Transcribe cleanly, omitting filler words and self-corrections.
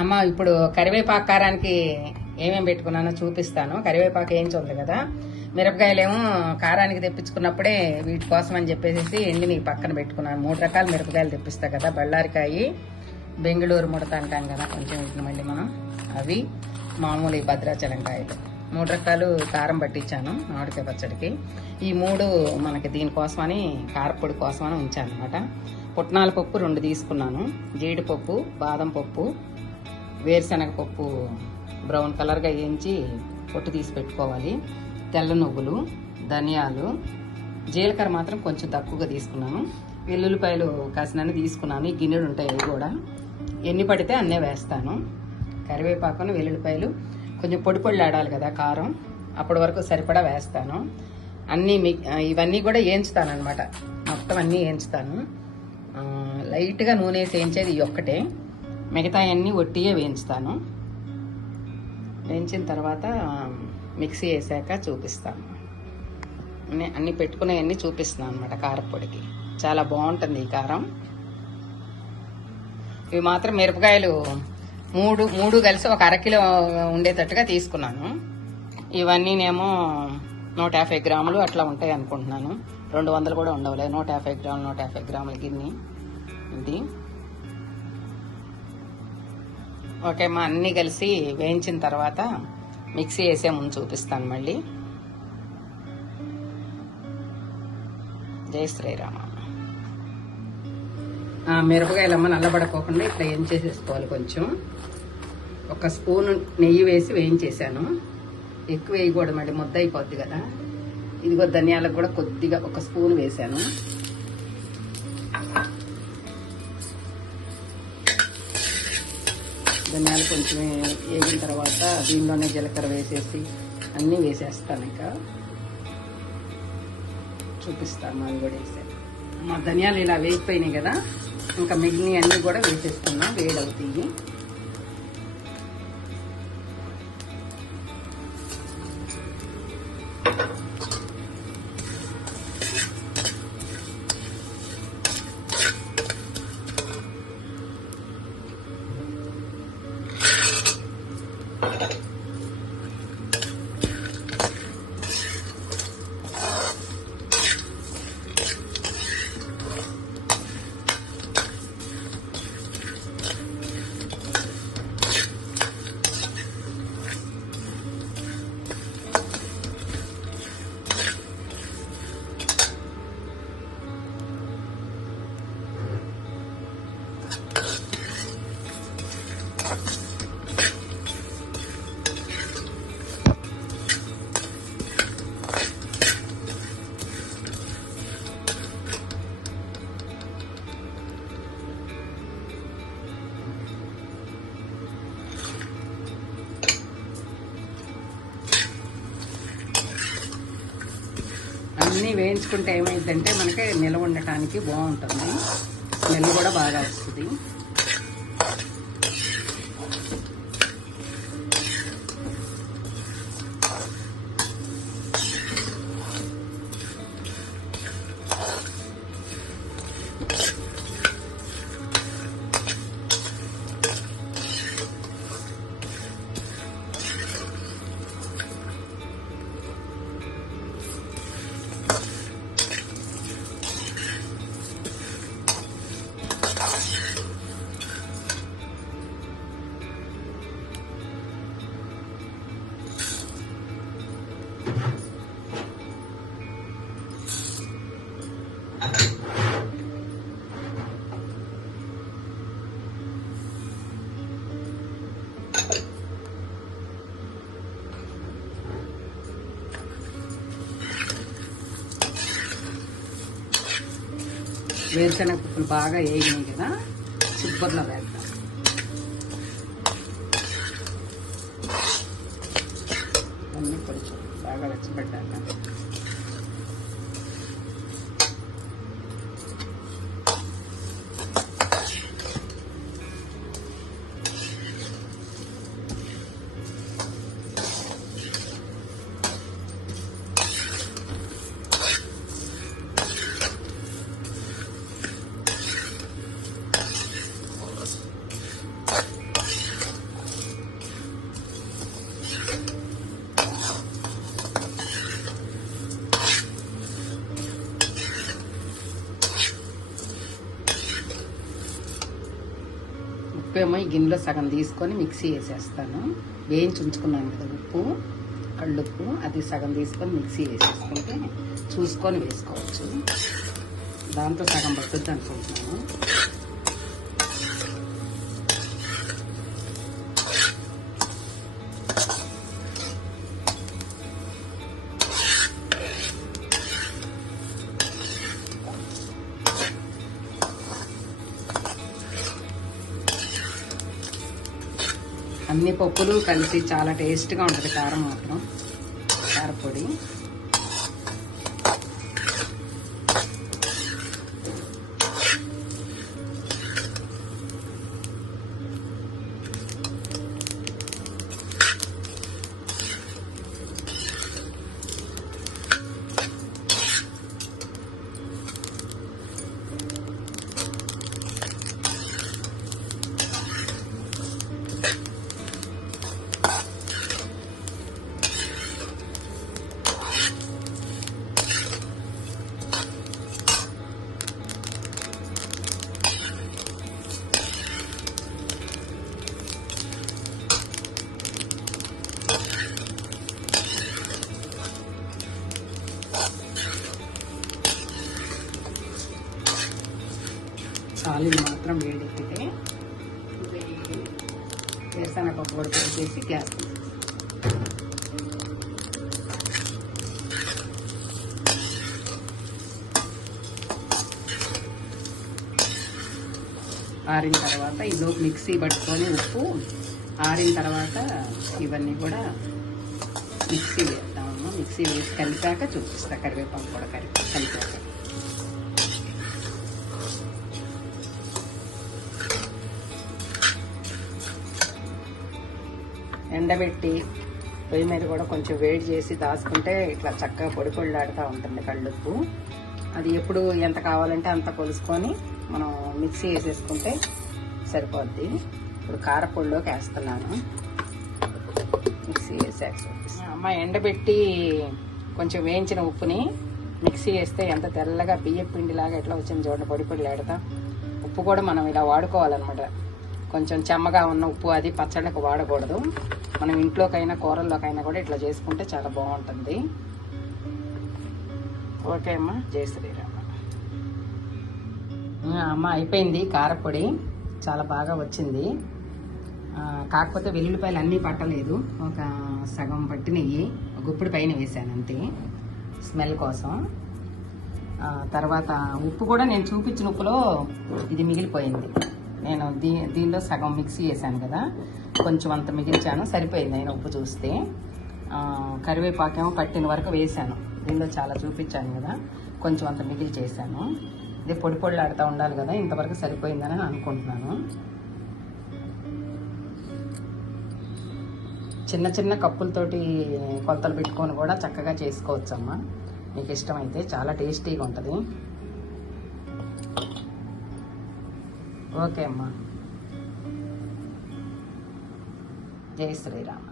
అమ్మ ఇప్పుడు కరివేపాకు కారానికి ఏమేమి పెట్టుకున్నానో చూపిస్తాను. కరివేపాకు ఏం చూడదు కదా, మిరపకాయలేమో కారానికి తెప్పించుకున్నప్పుడే వీటి కోసం అని చెప్పేసి ఎండిని పక్కన పెట్టుకున్నాను. 3 రకాల మిరపకాయలు తెప్పిస్తా కదా, బళ్ళారికాయ, బెంగళూరు ముడత అంటాం కదా కొంచెం, వీటిని మళ్ళీ మనం అవి మామూలు ఈ భద్రాచలం కాయలు 3 రకాలు కారం పట్టించాను మామిడికాయ పచ్చడికి. ఈ 3 మనకి దీనికోసమని కారపొడి కోసమని ఉంచాను అనమాట. పుట్నాల పప్పు 2 తీసుకున్నాను, జీడిపప్పు, బాదం పప్పు, వేరుశనగ పప్పు బ్రౌన్ కలర్గా వేయించి పొట్టు తీసి పెట్టుకోవాలి, తెల్ల నువ్వులు, ధనియాలు, జీలకర్ర మాత్రం కొంచెం తక్కువగా తీసుకున్నాను, వెల్లుల్లిపాయలు కాసినన్ని తీసుకున్నాను. ఈ గిన్నెలు ఉంటాయి, అవి కూడా ఎన్ని పడితే అన్నే వేస్తాను. కరివేపాకును వెల్లుల్లిపాయలు కొంచెం పొడి పొడిలాడాలి కదా కారం, అప్పటి వరకు సరిపడా వేస్తాను. ఇవన్నీ కూడా వేయించుతాను అనమాట, మొత్తం అన్నీ వేయించుతాను. లైట్గా నూనె వేసి వేయించేది ఈ ఒక్కటే, మిగతా అన్నీ ఒట్టిగా వేయించుతాను. వేయించిన తర్వాత మిక్సీ వేసాక చూపిస్తాను. అన్నీ పెట్టుకునేవన్నీ చూపిస్తున్నాను అనమాట. కారపొడికి చాలా బాగుంటుంది ఈ కారం. ఇవి మాత్రం మిరపకాయలు మూడు కలిసి ఒక అరకిలో ఉండేటట్టుగా తీసుకున్నాను. ఇవన్నీనేమో 150 గ్రాములు అట్లా ఉంటాయి అనుకుంటున్నాను, 200 కూడా ఉండవులే. 150 గ్రాములు 150 గ్రాముల గిన్నె ఇది. ఓకే మా అన్నీ కలిసి వేయించిన తర్వాత మిక్సీ వేసే ముందు చూపిస్తాను మళ్ళీ. జై శ్రీరామ. మిరపకాయలమ్మ నల్లబడకోకుండా ఇట్లా ఏం చేసేసుకోవాలి. కొంచెం 1 స్పూన్ నెయ్యి వేసి వేయించేసాను, ఎక్కువ వేయకూడదు మళ్ళీ ముద్ద అయిపోద్ది కదా. ఇదిగో ధనియాలకు కూడా కొద్దిగా 1 స్పూన్ వేసాను. ధనియాలు కొంచెం వేగిన తర్వాత దీనిలోనే జీలకర్ర వేసేసి అన్నీ వేసేస్తాను. ఇంకా చూపిస్తాను అవి కూడా వేసాను. మా ధనియాలు ఇలా వేగిపోయినాయి కదా, ఇంకా మిగిలిన అన్నీ కూడా వేసేస్తున్నా, వేడవుతాయి. అన్నీ వేయించుకుంటే ఏమైందంటే మనకి నిల్వ ఉండటానికి బాగుంటుంది, స్మెల్ కూడా బాగా వస్తుంది. వేరుశనగ పప్పులు బాగా వేగినాయి కదా, చిప్పర్లో వేద్దాం. అన్నీ కొంచెం బాగా వెచ్చబెట్టాక ఉప్పు ఏమో ఈ గిన్నెలో సగం తీసుకొని మిక్సీ వేసేస్తాను. వేయించి ఉంచుకున్నాను కదా ఉప్పు, కళ్ళుప్పు, అది సగం తీసుకొని మిక్సీ వేసేసుకుంటే చూసుకొని వేసుకోవచ్చు. దాంతో సగం పట్టుద్ది అనుకుంటున్నాను. అన్ని పప్పులు కలిసి చాలా టేస్ట్గా ఉంటుంది. కారం మాత్రం, కారపొడి. చాలీలు మాత్రం వేడెక్కితే వేరుశనగపప్పు కూడా వేసేసి గ్యాస్ ఆరిన తర్వాత ఈలోపు మిక్సీ పట్టుకొని ఉప్పు ఆరిన తర్వాత ఇవన్నీ కూడా మిక్సీ వేద్దామమ్మా. మిక్సీ వేసి కలిపాక చూపిస్తా. కరివేపాకు కూడా కలిపాక ఎండబెట్టి పొయ్యి మీద కూడా కొంచెం వేడి చేసి దాచుకుంటే ఇట్లా చక్కగా పొడి పొడిలాడుతూ ఉంటుంది కళ్ళుప్పు. అది ఎప్పుడు ఎంత కావాలంటే అంత కొలుసుకొని మనం మిక్సీ వేసేసుకుంటే సరిపోద్ది. ఇప్పుడు కారపొడిలోకి వేస్తున్నాను. మిక్సీ వేసాక అమ్మ ఎండబెట్టి కొంచెం వేయించిన ఉప్పుని మిక్సీ వేస్తే ఎంత తెల్లగా బియ్యం పిండిలాగా ఎట్లా వచ్చింది చూడండి, పొడి పొడిలాడుతా. ఉప్పు కూడా మనం ఇలా వాడుకోవాలన్నమాట. కొంచెం చెమ్మగా ఉన్న ఉప్పు అది పచ్చళ్ళకు వాడకూడదు. మనం ఇంట్లోకైనా కూరల్లోకైనా కూడా ఇట్లా చేసుకుంటే చాలా బాగుంటుంది. ఓకే అమ్మ, జై శ్రీరామ్. అమ్మ అయిపోయింది కారపొడి, చాలా బాగా వచ్చింది. కాకపోతే వెల్లుల్లిపాయలు అన్నీ పట్టలేదు, ఒక సగం పట్టినవి గుప్పుడు పైన వేసాను అంతే, స్మెల్ కోసం. తర్వాత ఉప్పు కూడా నేను చూపించిన ఉప్పులో ఇది మిగిలిపోయింది. నేను దీనిలో సగం మిక్సీ వేసాను కదా, కొంచెం అంత మిగిల్చాను, సరిపోయింది అయినా ఉప్పు చూస్తే. కరివేపాకేమో పట్టిన వరకు వేసాను, దీనిలో చాలా చూపించాను కదా, కొంచెం అంత మిగిలి చేశాను. ఇది పొడి పొడిలాడుతూ ఉండాలి కదా, ఇంతవరకు సరిపోయిందని అనుకుంటున్నాను. చిన్న చిన్న కప్పులతోటి కొలతలు పెట్టుకొని కూడా చక్కగా చేసుకోవచ్చమ్మా, మీకు ఇష్టమైతే. చాలా టేస్టీగా ఉంటుంది. ఓకే అమ్మా, జై శ్రీరామ్.